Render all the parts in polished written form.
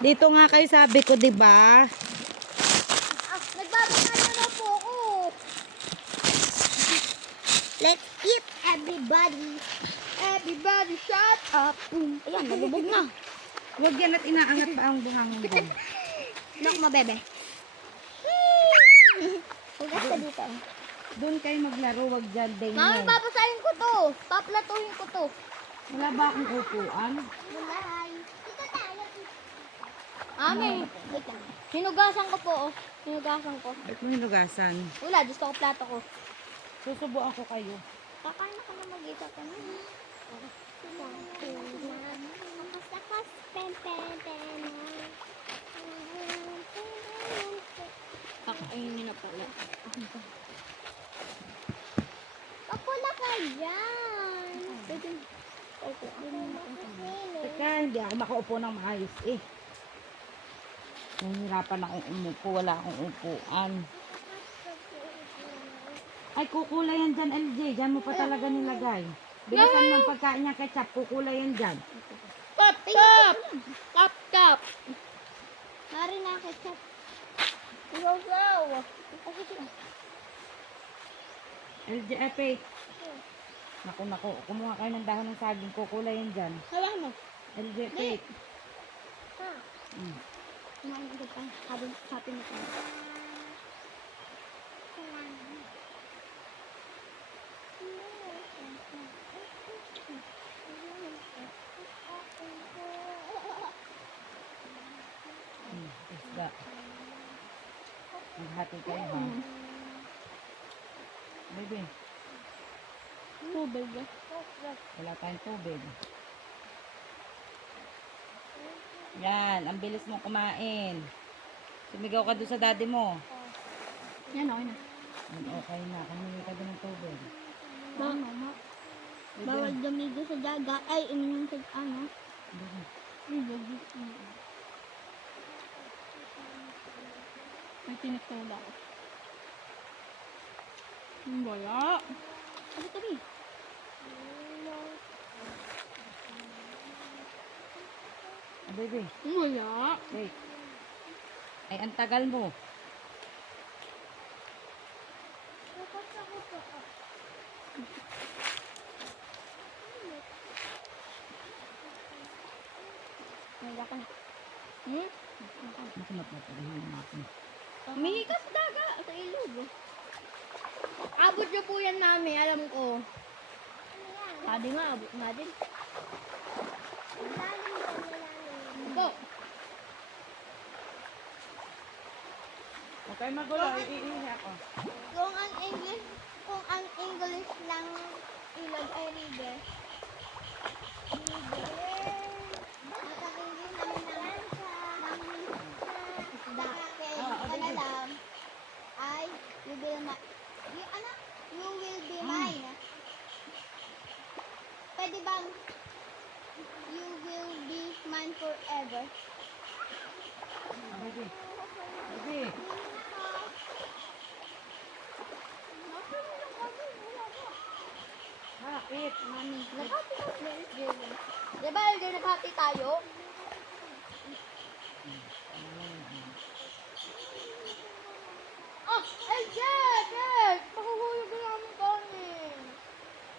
Dito nga kayo sabi ko, 'di ba? Nagbabakal na po ako. Let's eat, everybody. Everybody shut up. Ayan, nalubog na. Huwag yan at inaangat pa ang buhangin doon. Nak mabebe. Hugas ka dito. Doon kayo maglaro, wag dyan. Mami, Daniel. papasahin ko to. Paplatuhin ko to. Wala ba akong upuan? Bye. Dito tayo. Mami, wait lang. Hinugasan ko po. Hinugasan ko. Ba't mo hinugasan? Wala, gusto ko plato ko. Susubuan ko kayo. Kakain ako na mag-isa ka na. Makasakas, pen. Kakainin na pala. Ako na ka dyan. Teka, hindi ako makaupo ng maayos eh. Nahihirapan akong umupo, wala akong upuan. Ay, kukulay yan dyan, LJ. Dyan mo pa talaga nilagay. Bilisan mo ang pagkain niya ketchup, kukulay yan dyan. Kap. Mari na ketchup. Isaw. LJ, epe. Naku. Kumuha kayo ng dahon ng saging, kukulay yan dyan. Hawa mo. LJ, epe. Kumain ko pa. Happy na tayo. Isda. Maghati kayo ha. Baby, Tubig. wala tayong tubig. Yan, ang bilis mo kumain. Sumigaw ka doon sa daddy mo. Yan, okay na. Yan, okay na, kumain ka doon ng tubig. Mama. Bawal dumigo sa daga. Ay, inumin sa ano. May tinitula ko. Wala. Tabi. Ah, baby, Wala. wait. Ay, ang tagal mo. Wala ka na. Naku, napapagahin natin. May hikas daga sa ilog. Abot niyo po yan, mami. Alam ko. Sabi nga, abot nga din. Ito. Huwag kayo magulo, iihi ako. Kung ang English lang ilog ay river. Ay, you will be mine. Pwede bang you will be mine forever? Ah, baby. Baby. Bakit? Mami, naghati ka ba? Diba, LJ, naghati tayo? Ah, LJ! Yes! Mahuhulog na namin kanin.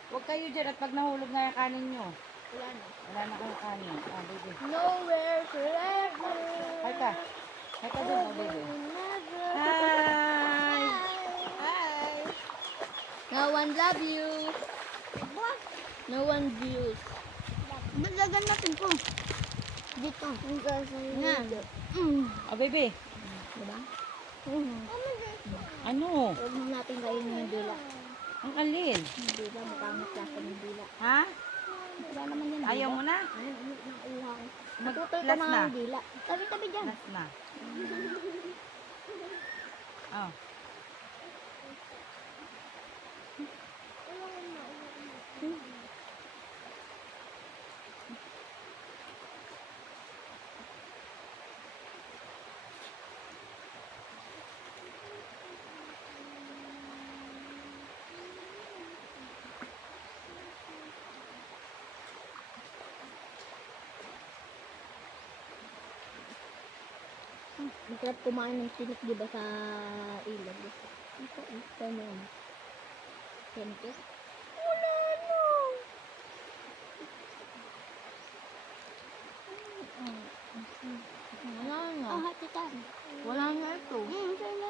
Huwag kayo dyan at pag nahulog na yung kanin nyo. Wala na. Wala na kayong kanin. Ah, baby. Nowhere forever. Hi ka. Hi ka dun, oh, baby. Never. Hi! Hi. No one love you. No one views. Malagan natin po. Dito. Yan. Oh, baby. Diba? Ano? Huwag mo natin kainin yung dila. Ang alin? Yung dila, makangit lasa ng dila. Ha? Wala naman yan. Ayaw mo na? Ayaw, nakuha ko. Mag- Matutol ko last mga na. yung dila. Tabi-tabi dyan. Last na. Oh. Masarap kumain ng tinik, di ba, sa ilog. Ito, ano yun? Tinik. Wala na! Wala na. Ah, tita. Wala na ito. Wala na.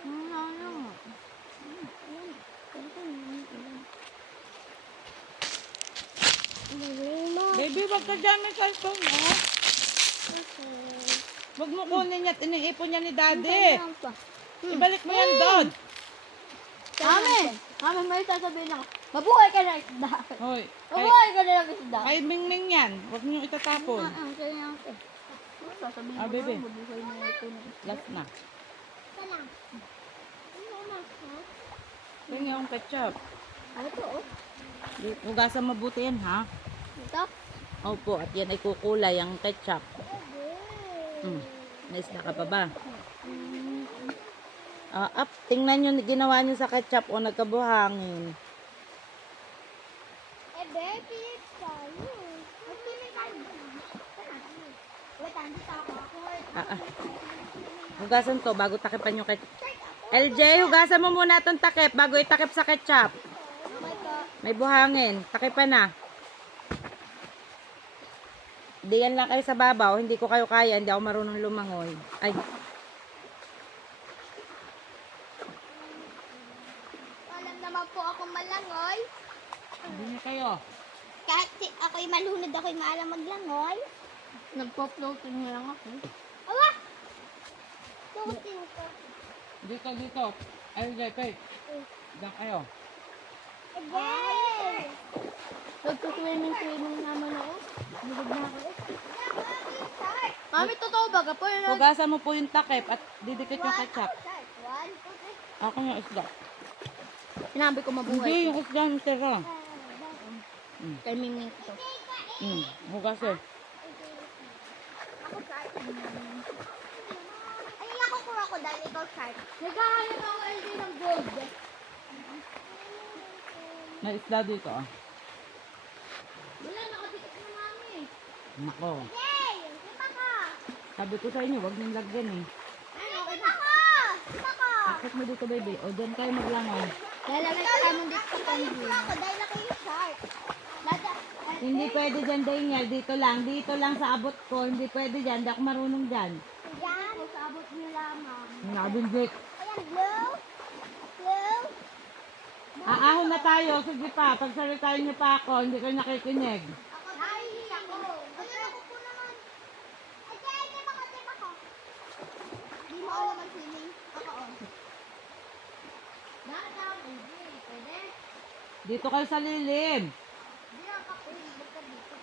Wala na. Baby, wag ka dyan may cellphone mo. Wag mo kunin yan. Iniipon niya ni daddy. Ibalik mo yan doon. Mami, may sasabihin ako. Mabuhay ka na isda. Hoy, Mabuhay ka na ng isda. kay Mingming yan. Wag niyo itatapon. Kaya nga ako. Sasabihin Ah, ko baby. na, mabuhay na ito ng isda. Last na. Ito lang. Tingnan yung ketchup. Ano to, oh? Hugasan mabuti yan, ha? Ito? Opo, at yan ay kukulay ang ketchup. Naisda ka pa ba? Tingnan nyo, ginawa nyo sa ketchup o nagkabuhangin. Baby, tayo. Wait, andito ako. Hugasan to bago takipan yung ketchup. LJ, hugasan mo muna itong takip bago itakip sa ketchup. May buhangin. Takipan na. Hindi yan lang kayo sa babaw. Hindi ko kayo kaya. Hindi ako marunong lumangoy. Ay. Alam naman po ako malangoy. Hindi niya kayo. Kahit ako'y malunod, ako'y maalam maglangoy. Nagpo-floating na lang ako. Awa! Floating ko. Dito. LJ, Pay. Diyan kayo. Again! Nagpo-swimming naman ako. Bugod na ako eh. Mami, totoo ba ka po? Hugasan mo po yung takip at didikit yung ketchup. Ako yung isda. Sinabi ko Hindi, mabuhay. yung isda yung tira. Kay Mingming ito. Hugasin. Ay, ako crocodile, ikaw shark. Naghahanap ako LJ ng gold. May isda dito, ah. Wala, nakadikit na mami. Nako. Yay! Kita ka! Sabi ko sa inyo, wag niyong lagyan eh. Ay, kita ka! Kita ka! Akit mo dito, baby. O, dyan kayo maglangoy. Lalagay ka naman dito sa pangin. Crocodile na kayo shark. Hindi pwede dyan, Daniel. Dito lang sa abot ko. Hindi pwede dyan. Hindi ako marunong dyan. Yan. Sa abot niyo lamang. Nabinjik. Ayan, blue. Blue. Aahon na tayo. Sige pa. Pagsalitain niyo pa ako. Hindi kayo nakikinig. Ako, nahihi ako. Ayan, ako po naman. Ay, tip ako. Di mo alam ang swimming. Ako, oh. Bakit ako? Hindi, pwede. Dito kayo sa lilim. Hindi ako. Huwag ka dito.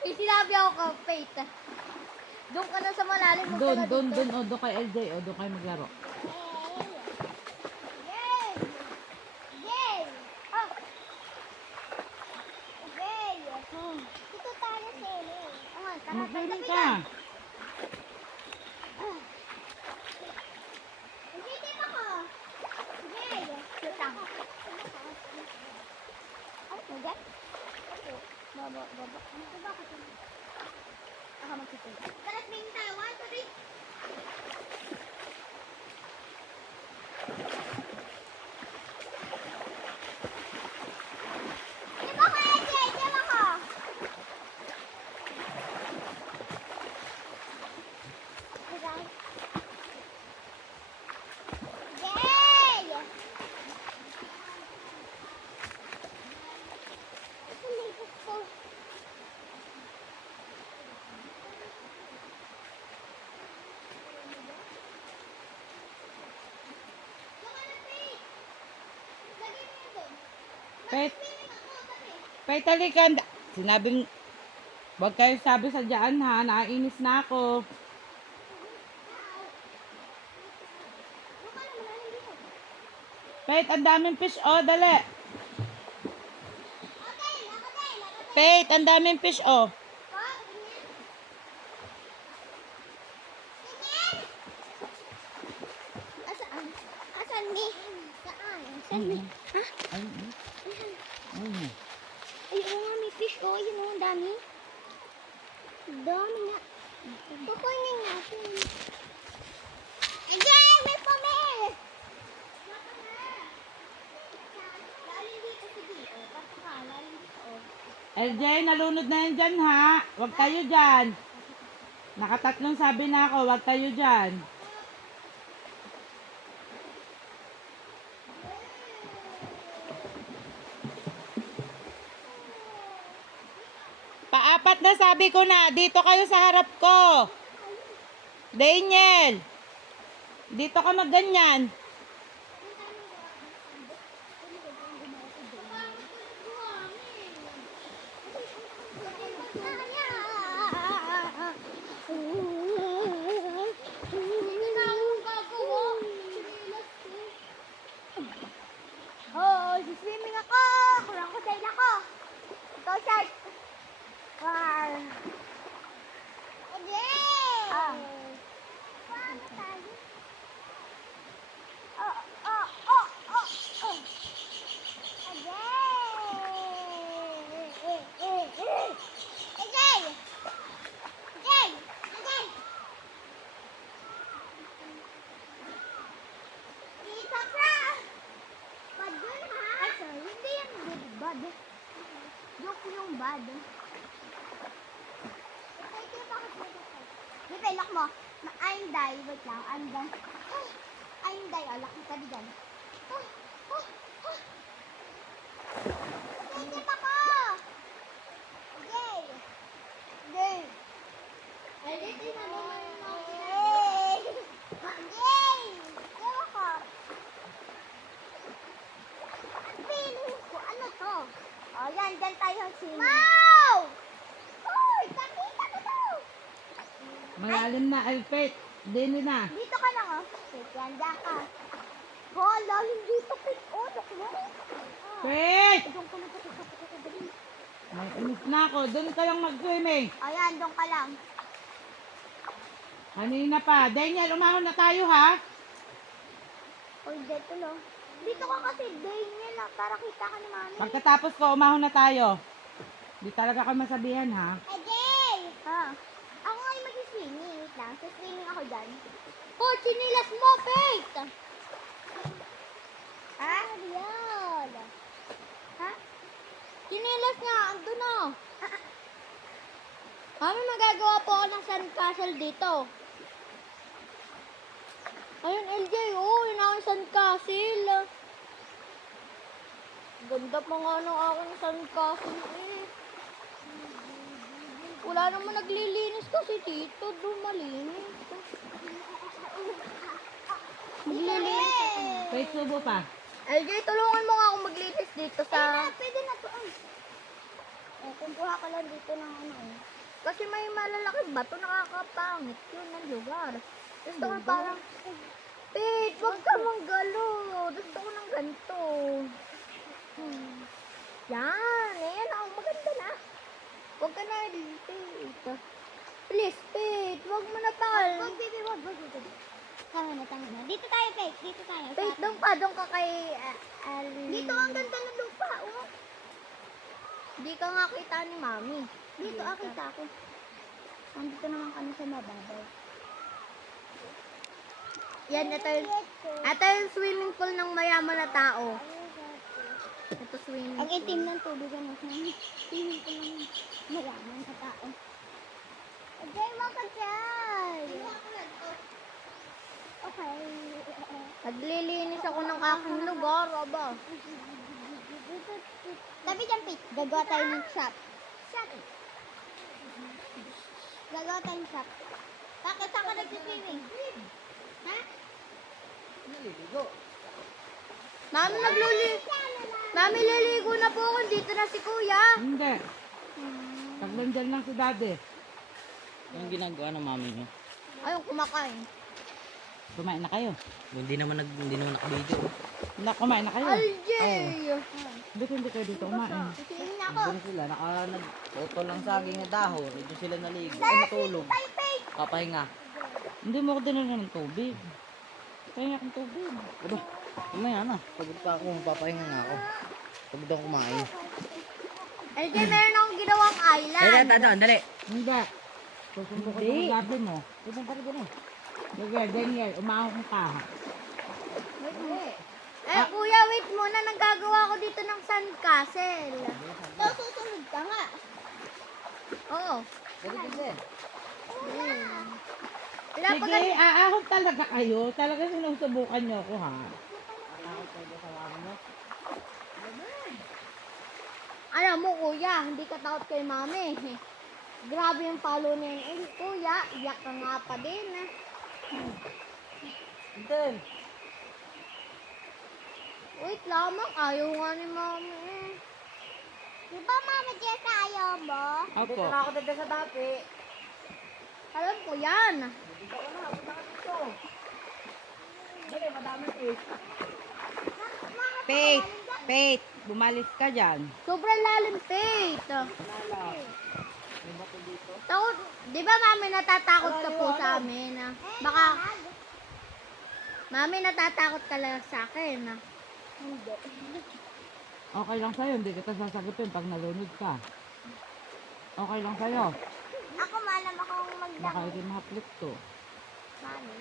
May sinabi ako ka, Faith. Doon ka na sa malalim. Huwag ka na Doon. dito. O, doon kay LJ. O, doon kayo maglaro. Yay! Yay! Oh! Yay! Dito tayo sa ilog. Magpiling ka. Nagtitip ako. Yay! Wait lang. Ay, nagyan? Baba. Ano ba ako? Ako magtitip. Tara, swing tayo. 1, 2, 3. Tip ako, AJ! Tip ako! Yay! Tumigos ko. Pet. Pet, talikan. Sinabing, wag kayo sabi sa dyan ha. Naiinis na ako. Pet, ang daming fish. Oh, dali. Pet, ang daming fish. Oh. Asan ni? Saan? Saan ni? Ha? Ay, oo nga, may fish ko. Yun o, ang dami. Dami nga. Kukunin natin. Again, may pamil! Lalim dito, sige. Pataka, lalim dito. LJ, nalunod na yan dyan ha. Huwag kayo dyan. Nakatatlong sabi na ako, huwag kayo dyan. Paapat na sabi ko na, dito kayo sa harap ko. Daniel, dito ka magganyan. Oh, swimming ako! Kurang-kusail ako! Ikaw, shark! Wow! Again! Paano tayo? Oh! Again! Dito ka! Bad yun, ha? Ay, sorry. Hindi yan bad. Joke yung bad. Di ba, lock mo? I'm die. Wait lang. I'm done. I'm die. Oh, lock mo ka dyan. Thank ako! Yay! Yay! Yay! Ewan ko. Ang feeling ko, ano to? Oh, yan, dyan tayo swimming. Wow! Uy, kakita ko to! Malalim na, Alfred. Dino na. Dito ka lang, oh. Wait, yan, dyan ka. Oh, lalim dito, Pete. Oh, doklo. Pete! Doon ka na sa dali. May inis na ako. Doon ka lang mag-swimming. Ayan, doon ka lang. Kanina pa. Daniel, umahon na tayo ha. Oh, dito, no. Dito ka kasi, Daniel, para kita ka ni Mami. Pagkatapos ko, umahon na tayo. Di talaga ka masabihan ha. Ajay! Ha? Ako ngayon mag-swimming. Wait lang. So, swimming ako dyan. Oh, chinilas mo, Faith! Ha? Yan. Ha? Chinilas niya. Ando na. Mami, magagawa po ako ng sandcastle dito. Ayun, LJ. Oh, yun ako yung sandcastle. Ganda pa nga ng aking sandcastle eh. Wala naman naglilinis kasi dito. Doon malinis. Maglilinis. Pwede subo pa. LJ, tulungan mo nga akong maglinis dito sa... Pwede na to. Kumuha ka lang dito ng ano. Kasi may malalaking bato, nakakapangit yun ng lugar. Gusto ko parang... Pete, wag ka manggalo. Gusto ko ng ganito. Yan. Ayan, oh, maganda na. Huwag ka na, Pete. Please, Pete. Huwag mo na pal. Wag. Tama na. Dito tayo, Pete. Dito tayo. Pete, doon ka kay... Dito ang ganda ng lupa, oh. Hindi ka nga kita ni Mami. Dito, kita ako. Nandito naman kami sa mababaw. Yan, ito yung swimming pool ng mayaman na tao. Ito swimming pool. Ang itim ng tubig, ano? Swimming pool ng mayaman na tao. Ajay mo ka dyan! Okay. Naglilinis ako ng aking lugar, aba. Tabi dyan, Pete. Gagawa tayo ng shop. Gagawa tayo ng shop. Bakit saan ka nag-swimming? Ha? Naliligo. Mami, liligo na po ako. Dito na si Kuya. Hindi. Taglandyan lang si daddy. Yung ginagawa ng mami niyo. Ayun, kumakain. Kumain na kayo. Hindi naman nakabidyo. Kumain na kayo. LJ! Dito hindi kayo dito kumain. Swimming na ako. Doon sila, nag-auto lang saging na dahon. Ito sila naligo. Ay, natulog. Papahinga. Hindi mo ko dinala ng tubig. Kaya akong tubig. Aba, mamaya na. Pagod pa ako, papahinga nga ako. Pagod ako kumain. LJ, meron akong ginawang island. Dali. Hindi. Susundo ko sa gabi mo. Ibang pa rin Sige, Daniel, umahon ka. Kuya, wait muna. Nagagawa ko dito ng sandcastle. So, susunod ka nga. Oo. Dali. Wala pa Sige, aahon talaga kayo. Talaga sinusubukan niyo ako, ha? Alam mo, kuya, hindi ka takot kay mami. Grabe yung palo niya. Kuya, iyak ka nga pa din. Hintin. Wait lamang, ayaw nga ni mami. Di ba mami Jess ayaw mo? Opo. Dito na ako dito sa dati. Alam ko yan. Dito ka na, punta ka dito. Dali, madami fish. Faith, bumalis ka dyan. Sobrang lalim, Faith. Lala. May bato dito. Takot, di ba mami natatakot ka po sa amin? Baka, mami natatakot ka lang sa akin. Hindi. Okay lang sa'yo, hindi kita sasagutin pag nalunod ka. Okay lang sa'yo. Ako malam akong Baka hindi mahaplik to. Mami.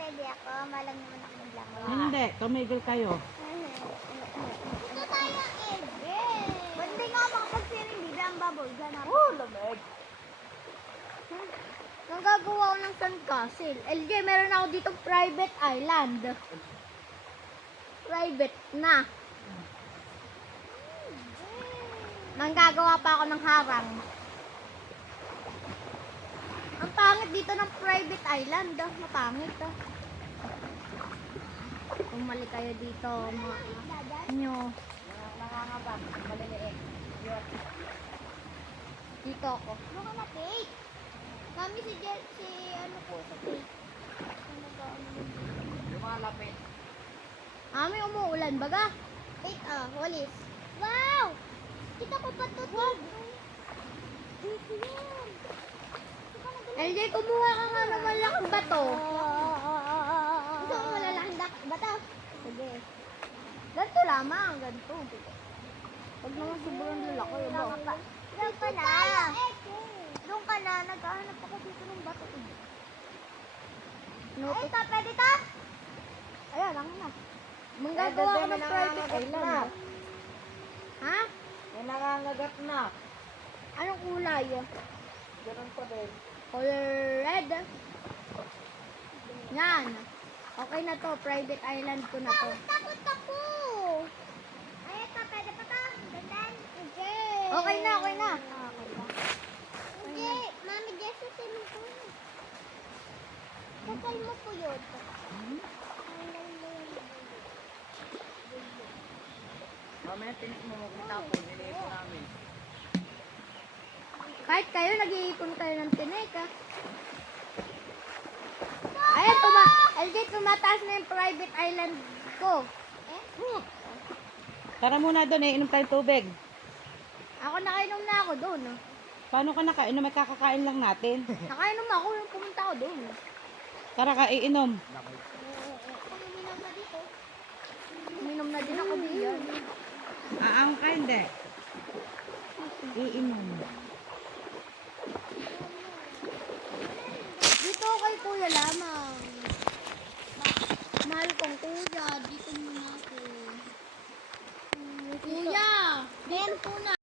Pwede ako, malam naman ako maglangoy. Hindi, tumigil kayo. Ito tayo, Edwin. Ba't di nga makapagsiring bibi ang baboy? Lamig. Nang gagawa ko ng sandcastle. LJ, meron ako dito private island. Private na. Nang gagawa pa ako ng harang. Ang pangit dito ng private island. Mapangit. Umali kayo dito. Nyo. Nangangabang, maliliit. Dito ako. Ano ka na, Kate? Kami si ano po, sa Kate. Lumalapit. Kami umuulan, baga. Kate, walis. Wow! Kita ko pa to. Dito yan. LJ, kumuha ka nga ng malaking bato. Gusto mo malalaking bato? Sige. Ganito lamang, ganito. Huwag naman sobrang lalaki. Doon ka na. Doon ka na. Naghahanap ako dito ng bato. Ay, ito, pwede ito? Ayan, lang na. Manggagawa ko ng private island. Ha? May nangangagat na. Anong kulay? Ganun pa din. Color red. Yan. Okay na to. Private island ko na to. Takot ako. Ay, ito. Pwede pa to. Gandan. Okay na, okay na. Hindi. Mami, Jesus, mo po. Kakal mo po yun. Mamaya tinik mo makita po. Niliit ko namin. Kahit kayo, nag-iipon kayo ng tinik, ha? Ayan, LJ, tumataas na yung private island ko. Tara muna doon, inom tayong tubig. Ako nakainom na ako doon. Paano ka nakainom? May kakakain lang natin. Nakainom ako yung pumunta ako doon. Tara ka, iinom. Uminom na dito. Uminom na din ako diyan. Aahon ka, hindi. Iinom. Dito kay kuya lamang. Mahal kong kuya, dito muna ako. Kuya, dito po na.